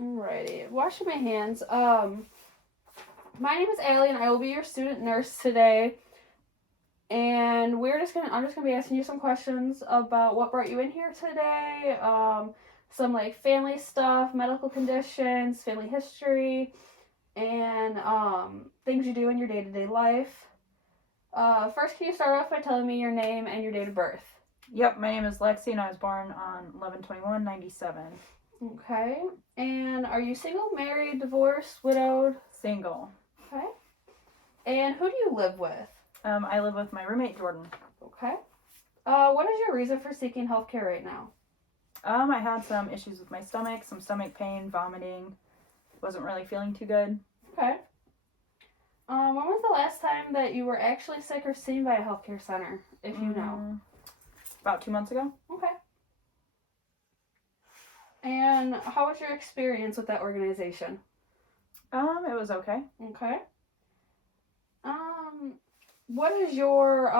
Alrighty. Washing my hands. My name is Allie, and I will be your student nurse today. And I'm just gonna be asking you some questions about what brought you in here today. Some like family stuff, medical conditions, family history, and things you do in your day-to-day life. First, can you start off by telling me your name and your date of birth? Yep, my name is Lexi, and I was born on 11/21/97. Okay. And are you single, married, divorced, widowed? Single. Okay. And who do you live with? I live with my roommate Jordan. Okay. What is your reason for seeking healthcare right now? I had some issues with my stomach, some stomach pain, vomiting. Wasn't really feeling too good. Okay. When was the last time that you were actually sick or seen by a healthcare center, if you know? About 2 months ago. Okay. And how was your experience with that organization? It was okay. Okay. What is your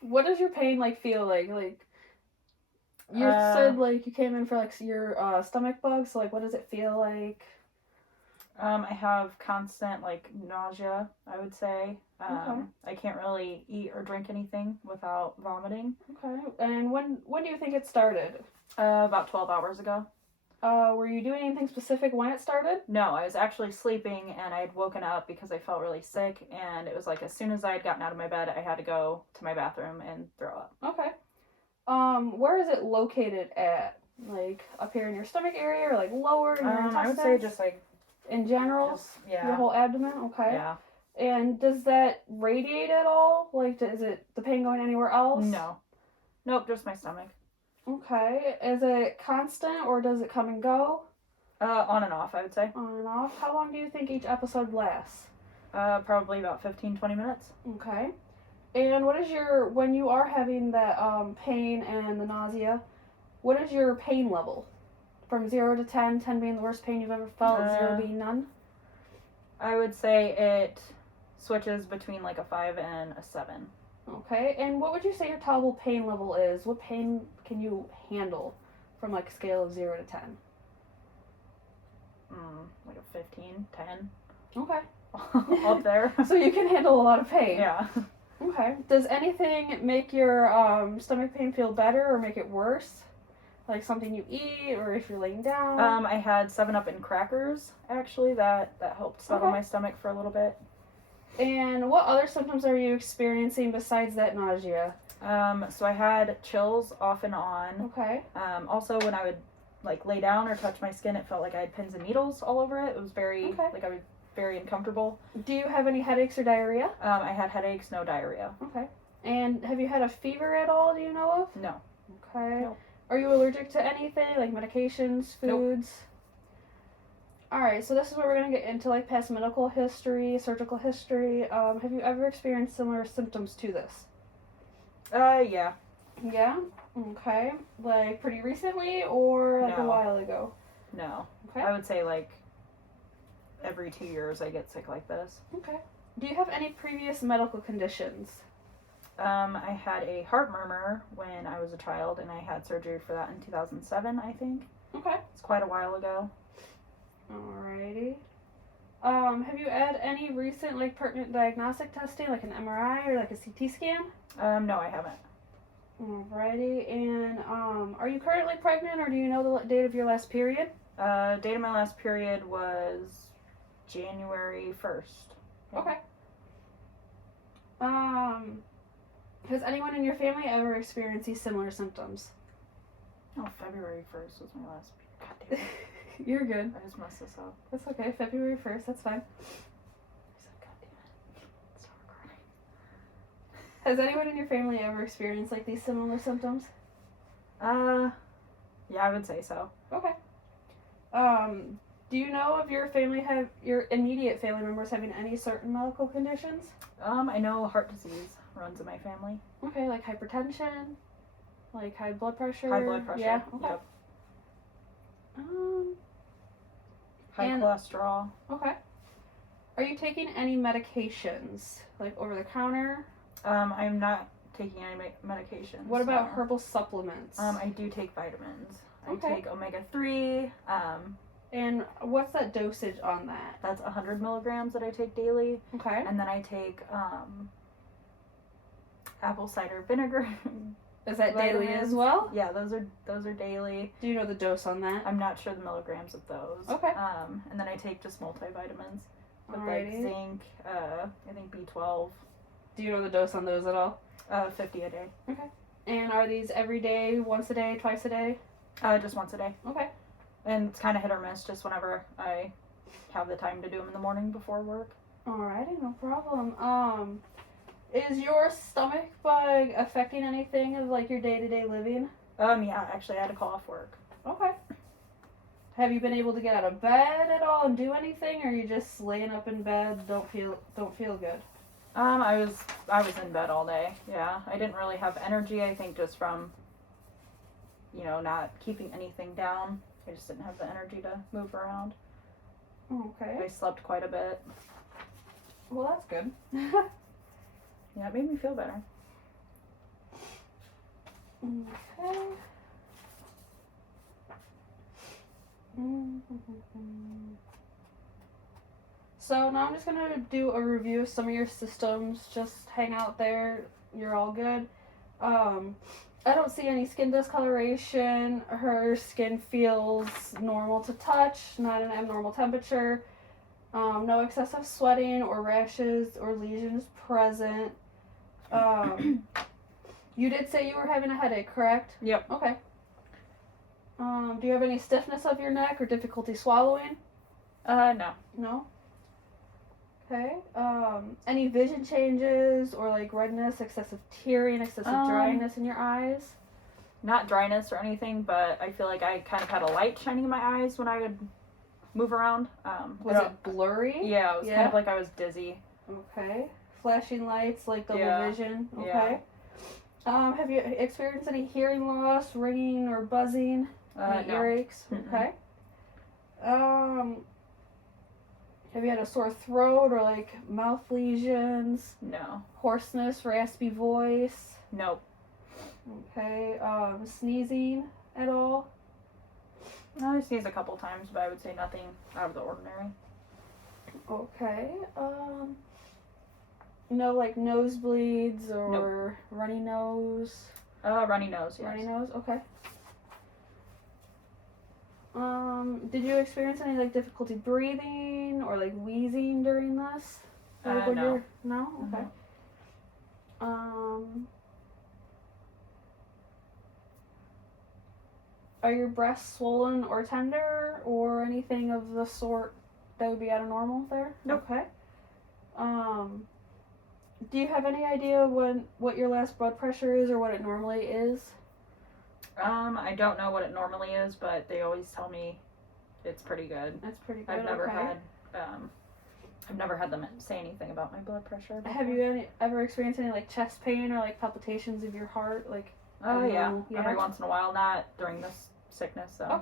what does your pain like feel like? Like you said like you came in for like your stomach bugs, so like what does it feel like? I have constant like nausea, I would say. Okay. I can't really eat or drink anything without vomiting. Okay. And when do you think it started? About 12 hours ago. Were you doing anything specific when it started? No, I was actually sleeping and I had woken up because I felt really sick, and it was like as soon as I had gotten out of my bed, I had to go to my bathroom and throw up. Okay. Where is it located at? Like up here in your stomach area, or like lower in your intestines? I would say just like in general, yeah, your whole abdomen. Okay. Yeah. And does that radiate at all? Like, is it the pain going anywhere else? No. Nope, just my stomach. Okay. Is it constant or does it come and go? On and off, I would say. On and off. How long do you think each episode lasts? Probably about 15-20 minutes. Okay. And what is when you are having that pain and the nausea, what is your pain level? From 0 to 10, 10 being the worst pain you've ever felt, 0 being none? I would say it switches between like a 5 and a 7. Okay, and what would you say your tolerable pain level is? What pain can you handle from like a scale of 0 to 10? Like a 15, 10. Okay. Up there. So you can handle a lot of pain. Yeah. Okay. Does anything make your stomach pain feel better or make it worse? Like something you eat or if you're laying down? I had 7-Up and crackers, actually. That helped settle my stomach for a little bit. And what other symptoms are you experiencing besides that nausea? So I had chills off and on. Okay. Also, when I would like lay down or touch my skin, it felt like I had pins and needles all over it. It was very like I was very uncomfortable. Do you have any headaches or diarrhea? I had headaches, no diarrhea. Okay. And have you had a fever at all? Do you know of? No. Okay. Nope. Are you allergic to anything like medications, foods? Nope. Alright, so this is where we're going to get into like past medical history, surgical history. Have you ever experienced similar symptoms to this? Yeah. Yeah? Okay. Like pretty recently or like a while ago? No. Okay. I would say like every 2 years I get sick like this. Okay. Do you have any previous medical conditions? I had a heart murmur when I was a child, and I had surgery for that in 2007, I think. Okay. It's quite a while ago. Alrighty. Have you had any recent like pertinent diagnostic testing, like an MRI or like a CT scan? No, I haven't. Alrighty. And are you currently pregnant, or do you know the date of your last period? Date of my last period was January 1st. Yeah. Okay. Has anyone in your family ever experienced these similar symptoms? Oh, February 1st was my last period. God damn it. You're good. I just messed this up. That's okay. February 1st, that's fine. I said, God damn it. Stop recording. Has anyone in your family ever experienced like these similar symptoms? Yeah, I would say so. Okay. Do you know if your immediate family members having any certain medical conditions? I know heart disease runs in my family. Okay, like hypertension, like high blood pressure. High blood pressure. Yeah. Okay. Yep. High cholesterol. Okay. Are you taking any medications, like over the counter? I'm not taking any medication. What about herbal supplements? I do take vitamins. Okay. I take omega-3. And what's that dosage on that? That's 100 milligrams that I take daily. Okay. And then I take apple cider vinegar. Is that daily vitamins. as well? Yeah, those are daily. Do you know the dose on that? I'm not sure the milligrams of those. Okay. And then I take just multivitamins with Alrighty. like zinc, I think B12. Do you know the dose on those at all? 50 a day. Okay. And are these every day, once a day, twice a day? Just once a day. Okay. And it's kind of hit or miss, just whenever I have the time to do them in the morning before work. Alrighty, no problem. Is your stomach bug affecting anything of like your day-to-day living? Yeah, actually I had to call off work. Okay. Have you been able to get out of bed at all and do anything, or are you just laying up in bed, don't feel good? I was in bed all day. Yeah, I didn't really have energy. I think just from, not keeping anything down. I just didn't have the energy to move around. Okay. I slept quite a bit. Well, that's good. Yeah, it made me feel better. Okay. So now I'm just going to do a review of some of your systems. Just hang out there. You're all good. I don't see any skin discoloration. Her skin feels normal to touch, not an abnormal temperature. No excessive sweating or rashes or lesions present. You did say you were having a headache, correct? Yep. Okay. Do you have any stiffness of your neck or difficulty swallowing? No. No? Okay. Any vision changes or like redness, excessive tearing, excessive dryness in your eyes? Not dryness or anything, but I feel like I kind of had a light shining in my eyes when I would move around. Was it blurry? Yeah, it was kind of like I was dizzy. Okay. Flashing lights, like double vision. Okay. Yeah. Have you experienced any hearing loss, ringing, or buzzing? Any No. earaches? Mm-mm. Okay. Have you had a sore throat or like mouth lesions? No. Hoarseness, raspy voice? Nope. Okay. Sneezing at all? I sneezed a couple times, but I would say nothing out of the ordinary. Okay. No, like nosebleeds or runny nose? Runny nose, yes. Runny nose, okay. Did you experience any like difficulty breathing or like wheezing during this? Like No. No? Okay. Are your breasts swollen or tender or anything of the sort that would be out of normal there? Nope. Okay. Do you have any idea what your last blood pressure is or what it normally is? I don't know what it normally is, but they always tell me it's pretty good. That's pretty good. I've never okay. had them say anything about my blood pressure before. Have you ever experienced any like chest pain or like palpitations of your heart? Like Oh yeah. yeah. Every once in a while, not during this sickness though.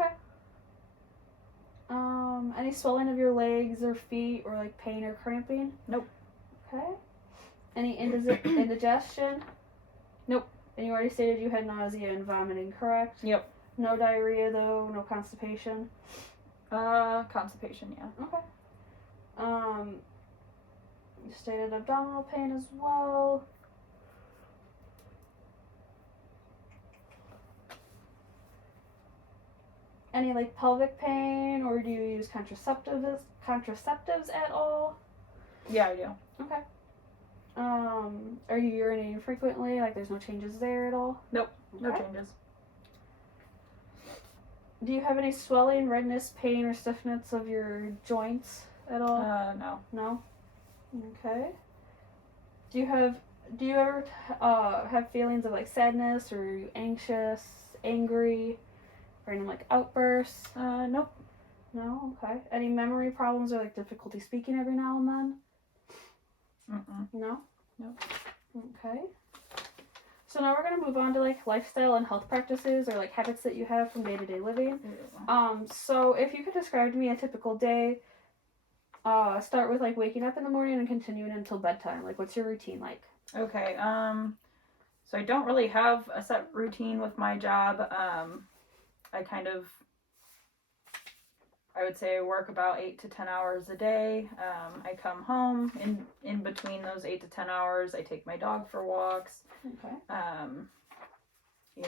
Okay. Any swelling of your legs or feet or like pain or cramping? Nope. Okay. Any indigestion? Nope. And you already stated you had nausea and vomiting, correct? Yep. No diarrhea though, no constipation? Constipation, yeah. Okay. You stated abdominal pain as well. Any like pelvic pain, or do you use contraceptives at all? Yeah, I do. Okay. Are you urinating frequently? Like there's no changes there at all? Nope. Okay. No changes. Do you have any swelling, redness, pain, or stiffness of your joints at all? No. No? Okay. Do you ever have feelings of like sadness, or are you anxious, angry, or any like outbursts? Nope. No? Okay. Any memory problems or like difficulty speaking every now and then? Mm-mm. No? Nope. Okay. So now we're going to move on to like lifestyle and health practices or like habits that you have from day-to-day living. So if you could describe to me a typical day, start with like waking up in the morning and continuing until bedtime. Like what's your routine like? Okay. So I don't really have a set routine with my job. I would say I work about 8 to 10 hours a day. I come home in between those 8 to 10 hours. I take my dog for walks. Okay.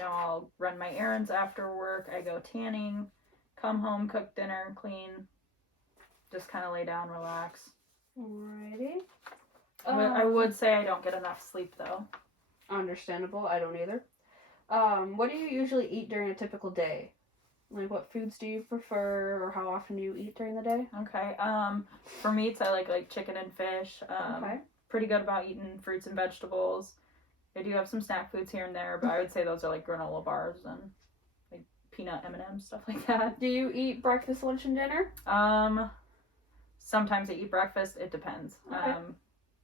I'll run my errands after work. I go tanning, come home, cook dinner, clean, just kind of lay down, relax. Alrighty. I would say I don't get enough sleep though. Understandable. I don't either. What do you usually eat during a typical day? Like, what foods do you prefer, or how often do you eat during the day? Okay. For meats, I like chicken and fish. Okay. Pretty good about eating fruits and vegetables. I do have some snack foods here and there, but I would say those are like granola bars and like peanut M&Ms, stuff like that. Do you eat breakfast, lunch, and dinner? Sometimes I eat breakfast. It depends. Okay.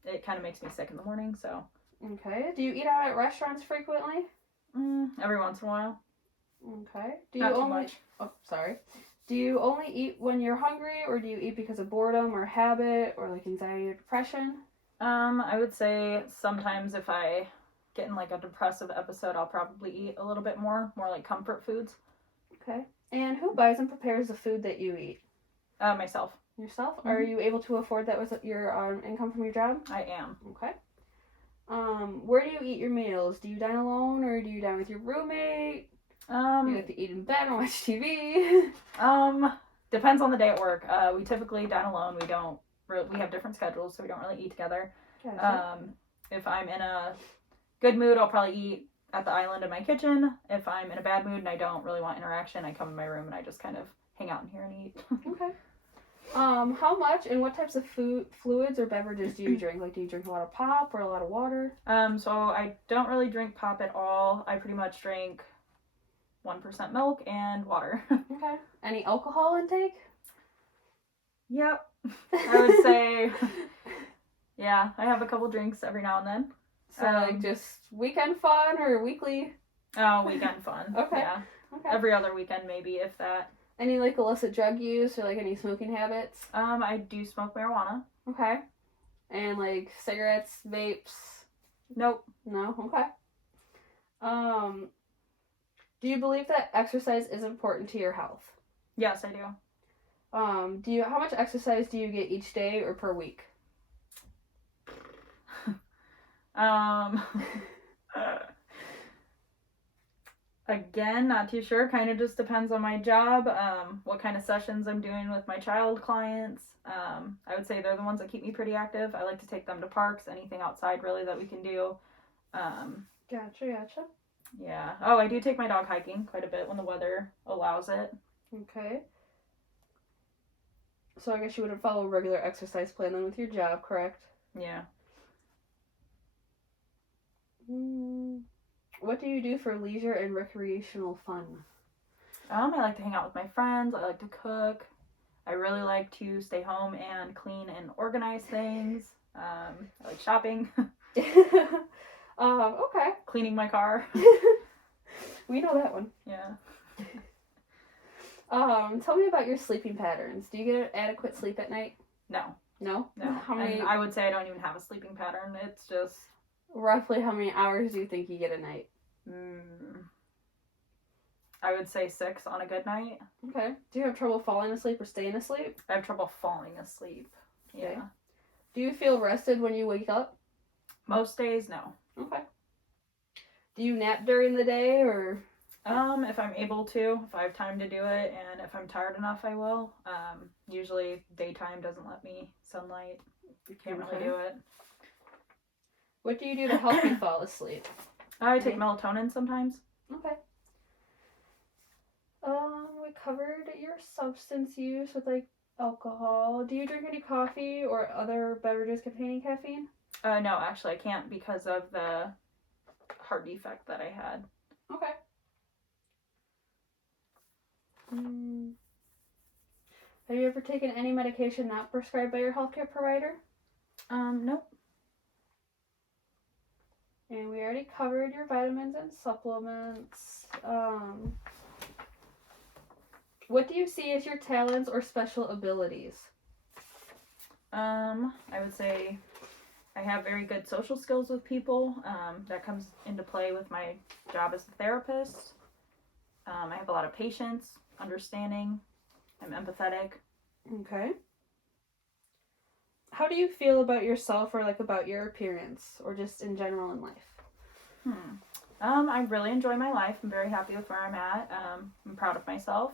It kind of makes me sick in the morning, so. Okay. Do you eat out at restaurants frequently? Every once in a while. Okay. Not too much. Oh, sorry. Do you only eat when you're hungry, or do you eat because of boredom or habit, or like anxiety or depression? I would say sometimes if I get in like a depressive episode, I'll probably eat a little bit more like comfort foods. Okay. And who buys and prepares the food that you eat? Myself. Yourself? Mm-hmm. Are you able to afford that with your income from your job? I am. Okay. Where do you eat your meals? Do you dine alone, or do you dine with your roommate? Do you like to eat in bed and watch TV? Depends on the day at work. We typically dine alone. We have different schedules, so we don't really eat together. Gotcha. If I'm in a good mood, I'll probably eat at the island in my kitchen. If I'm in a bad mood and I don't really want interaction, I come in my room and I just kind of hang out in here and eat. Okay. How much and what types of fluids or beverages do you drink? Like, do you drink a lot of pop or a lot of water? So I don't really drink pop at all. I pretty much drink 1% milk and water. Okay. Any alcohol intake? Yep. I would say, yeah, I have a couple drinks every now and then. So, like, just weekend fun or weekly? Oh, weekend fun. Okay. Yeah. Okay. Every other weekend, maybe, if that. Any, like, illicit drug use or, like, any smoking habits? I do smoke marijuana. Okay. And, like, cigarettes, vapes? Nope. No? Okay. Do you believe that exercise is important to your health? Yes, I do. How much exercise do you get each day or per week? Again, not too sure. Kind of just depends on my job, what kind of sessions I'm doing with my child clients. I would say they're the ones that keep me pretty active. I like to take them to parks, anything outside really that we can do. Gotcha. Yeah. Oh, I do take my dog hiking quite a bit when the weather allows it. Okay. So I guess you wouldn't follow a regular exercise plan then with your job, correct? Yeah. What do you do for leisure and recreational fun? I like to hang out with my friends. I like to cook. I really like to stay home and clean and organize things. I like shopping. Okay. Cleaning my car. We know that one. Yeah. Tell me about your sleeping patterns. Do you get adequate sleep at night? No. No? No. How many? And I would say I don't even have a sleeping pattern. It's just... Roughly how many hours do you think you get a night? I would say 6 on a good night. Okay. Do you have trouble falling asleep or staying asleep? I have trouble falling asleep. Yeah. Okay. Do you feel rested when you wake up? Most days, no. Okay. Do you nap during the day or? If I'm able to, if I have time to do it, and if I'm tired enough, I will. Usually daytime doesn't let me sunlight. Can't really do it. What do you do to help you fall asleep? I take melatonin sometimes. Okay. We covered your substance use with like alcohol. Do you drink any coffee or other beverages containing caffeine? No, actually I can't because of the heart defect that I had. Okay. Have you ever taken any medication not prescribed by your healthcare provider? Nope. And we already covered your vitamins and supplements. What do you see as your talents or special abilities? I would say I have very good social skills with people. That comes into play with my job as a therapist. I have a lot of patience, understanding. I'm empathetic. Okay. How do you feel about yourself or like about your appearance or just in general in life? I really enjoy my life. I'm very happy with where I'm at. I'm proud of myself.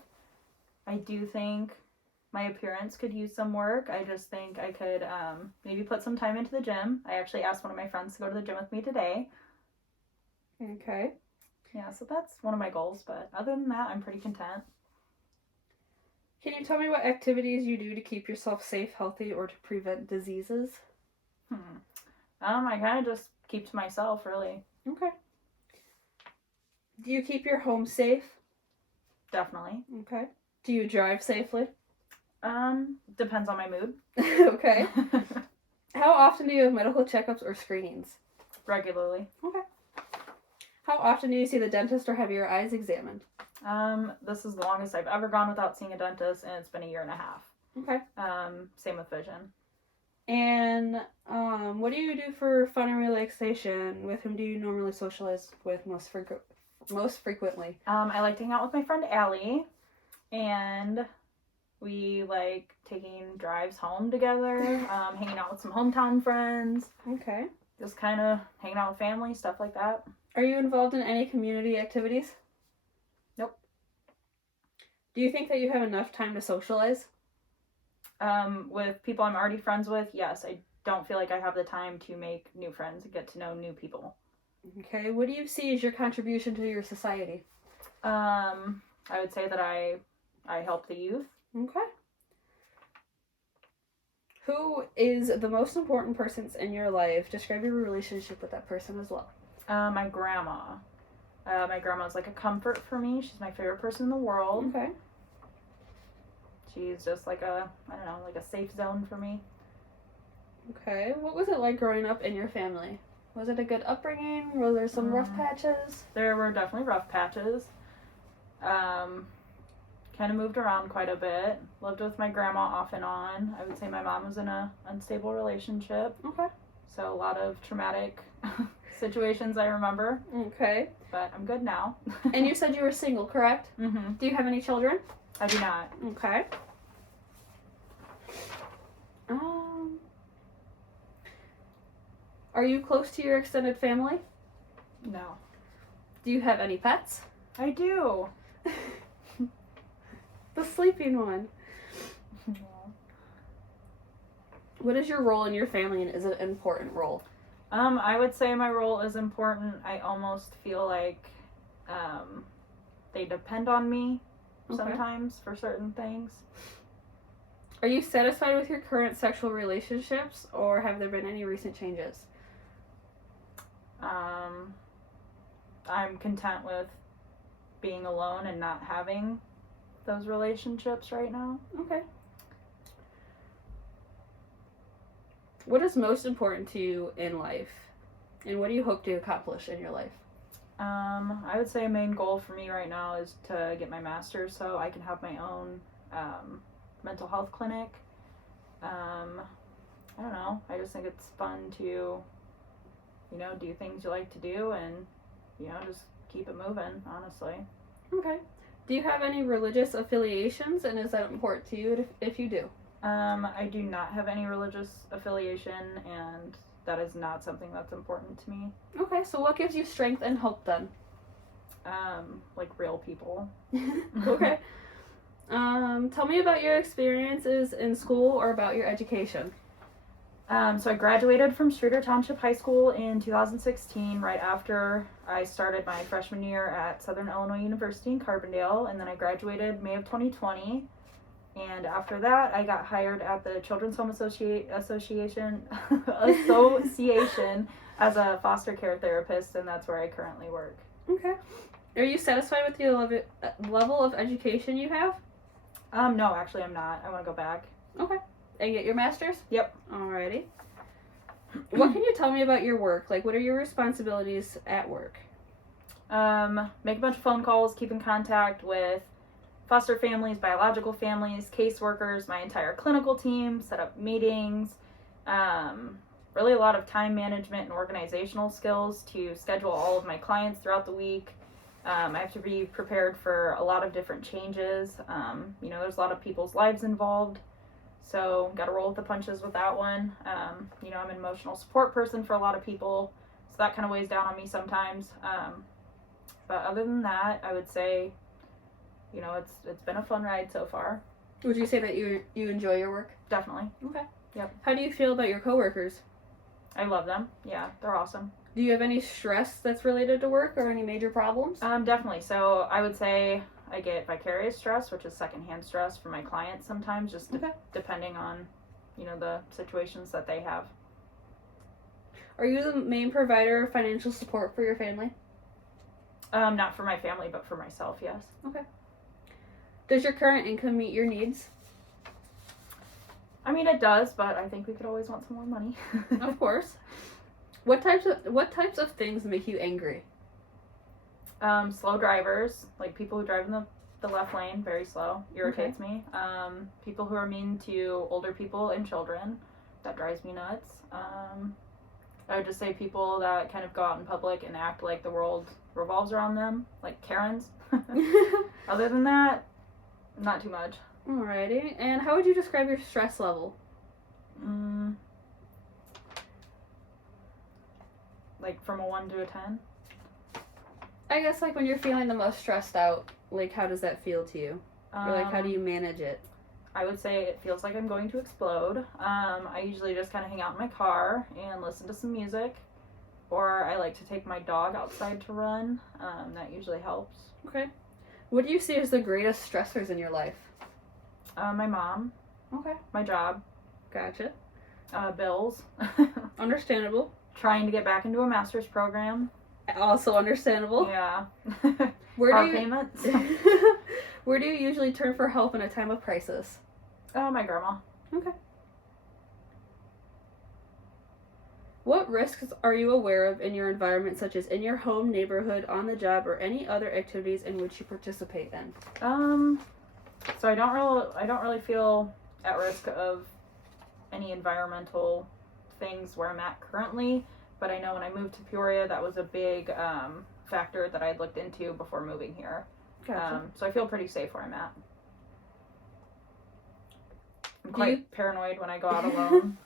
I do think my appearance could use some work. I just think I could maybe put some time into the gym. I actually asked one of my friends to go to the gym with me today. Okay. Yeah, so that's one of my goals. But other than that, I'm pretty content. Can you tell me what activities you do to keep yourself safe, healthy, or to prevent diseases? I kind of just keep to myself, really. Okay. Do you keep your home safe? Definitely. Okay. Do you drive safely? Depends on my mood. Okay. How often do you have medical checkups or screenings? Regularly. Okay. How often do you see the dentist or have your eyes examined? This is the longest I've ever gone without seeing a dentist, and it's been 1.5 years. Okay. Same with vision. And what do you do for fun and relaxation? With whom do you normally socialize with most frequently? I like to hang out with my friend Allie, and we like taking drives home together, hanging out with some hometown friends. Okay. Just kind of hanging out with family, stuff like that. Are you involved in any community activities? Nope. Do you think that you have enough time to socialize? With people I'm already friends with, yes. I don't feel like I have the time to make new friends and get to know new people. Okay. What do you see as your contribution to your society? I would say that I help the youth. Okay. Who is the most important person in your life? Describe your relationship with that person as well. My grandma. My grandma's like a comfort for me. She's my favorite person in the world. Okay. She's just like a safe zone for me. Okay. What was it like growing up in your family? Was it a good upbringing? Were there some rough patches? There were definitely rough patches. Kind of moved around quite a bit. Lived with my grandma off and on. I would say my mom was in a unstable relationship. Okay. So a lot of traumatic situations I remember. Okay. But I'm good now. And you said you were single, correct? Mm-hmm. Do you have any children? I do not. Okay. Are you close to your extended family? No. Do you have any pets? I do. The sleeping one. What is your role in your family, and is it an important role? I would say my role is important. I almost feel like they depend on me sometimes for certain things. Are you satisfied with your current sexual relationships, or have there been any recent changes? I'm content with being alone and not having those relationships right now. Okay. What is most important to you in life, and what do you hope to accomplish in your life? I would say a main goal for me right now is to get my master's so I can have my own mental health clinic. I don't know. I just think it's fun to, do things you like to do and, just keep it moving, honestly. Okay. Do you have any religious affiliations, and is that important to you if you do? I do not have any religious affiliation, and that is not something that's important to me. Okay, so what gives you strength and hope then? Like real people. Okay. Tell me about your experiences in school or about your education. So I graduated from Streeter Township High School in 2016, right after I started my freshman year at Southern Illinois University in Carbondale, and then I graduated May of 2020. And after that, I got hired at the Children's Home Association as a foster care therapist, and that's where I currently work. Okay. Are you satisfied with the level of education you have? No, actually I'm not. I want to go back. Okay. And get your master's? Yep. Alrighty. What can you tell me about your work? Like, what are your responsibilities at work? Make a bunch of phone calls, keep in contact with foster families, biological families, caseworkers, my entire clinical team, set up meetings, really a lot of time management and organizational skills to schedule all of my clients throughout the week. I have to be prepared for a lot of different changes. There's a lot of people's lives involved, so got to roll with the punches with that one. I'm an emotional support person for a lot of people, so that kind of weighs down on me sometimes. But other than that, I would say, it's been a fun ride so far. Would you say that you enjoy your work? Definitely. Okay. Yep. How do you feel about your coworkers? I love them. Yeah, they're awesome. Do you have any stress that's related to work or any major problems? Definitely. So I would say I get vicarious stress, which is secondhand stress from my clients sometimes, just depending on, the situations that they have. Are you the main provider of financial support for your family? Not for my family, but for myself, yes. Okay. Does your current income meet your needs? I mean, it does, but I think we could always want some more money. Of course. What types of things make you angry? Slow drivers, like people who drive in the left lane, very slow, irritates me. People who are mean to older people and children, that drives me nuts. I would just say people that kind of go out in public and act like the world revolves around them, like Karens. Other than that, not too much. Alrighty. And how would you describe your stress level? Like from a 1 to a 10? I guess like when you're feeling the most stressed out, like how does that feel to you? Or like how do you manage it? I would say it feels like I'm going to explode. I usually just kind of hang out in my car and listen to some music. Or I like to take my dog outside to run. That usually helps. Okay. What do you see as the greatest stressors in your life? My mom. Okay. My job. Gotcha. Bills. Understandable. Trying to get back into a master's program. Also understandable. Yeah. Car payments. Where do you usually turn for help in a time of crisis? My grandma. Okay. What risks are you aware of in your environment, such as in your home, neighborhood, on the job, or any other activities in which you participate in? So I don't really feel at risk of any environmental things where I'm at currently, but I know when I moved to Peoria, that was a big factor that I'd looked into before moving here. Gotcha. So I feel pretty safe where I'm at. I'm quite paranoid when I go out alone.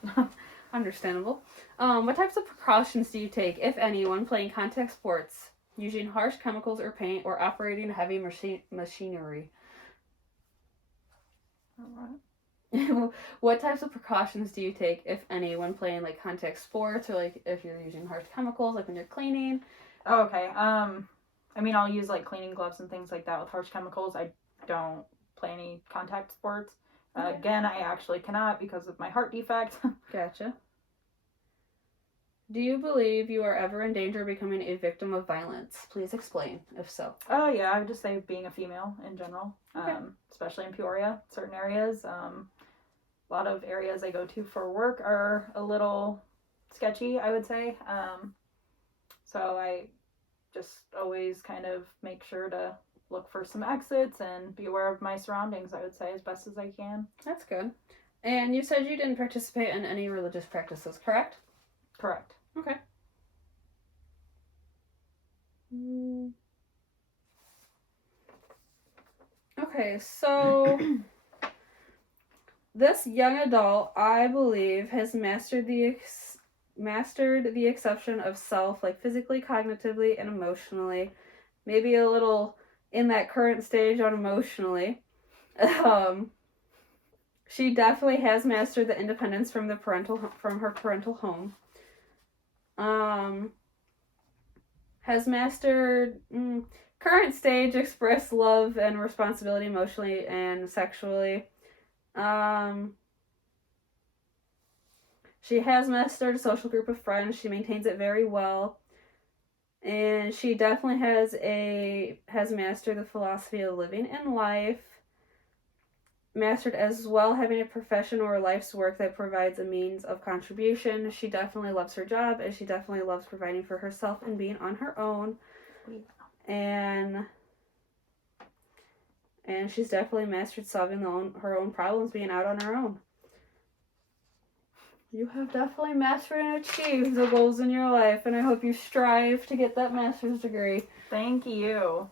Understandable. What types of precautions do you take, if any, when playing contact sports, using harsh chemicals or paint, or operating heavy machinery? What types of precautions do you take, if any, when playing like contact sports, or like if you're using harsh chemicals, like when you're cleaning? Oh, okay. I mean, I'll use like cleaning gloves and things like that with harsh chemicals. I don't play any contact sports. Okay. Again, I actually cannot because of my heart defect. Gotcha. Do you believe you are ever in danger of becoming a victim of violence? Please explain, if so. Oh, yeah, I would just say being a female in general, Okay. especially in Peoria, certain areas. A lot of areas I go to for work are a little sketchy, I would say. So I just always kind of make sure to look for some exits and be aware of my surroundings, I would say, as best as I can. That's good. And you said you didn't participate in any religious practices, correct? Correct. Okay. Okay, so this young adult, I believe, has mastered the exception of self, like physically, cognitively, and emotionally. Maybe a little in that current stage on emotionally. She definitely has mastered the independence from her parental home. Has mastered current stage, express love and responsibility emotionally and sexually. She has mastered a social group of friends. She maintains it very well. And she definitely has mastered the philosophy of living in life. Mastered as well having a profession or a life's work that provides a means of contribution. She definitely loves her job, and she definitely loves providing for herself and being on her own. And she's definitely mastered solving her own problems, being out on her own. You have definitely mastered and achieved the goals in your life, and I hope you strive to get that master's degree. Thank you.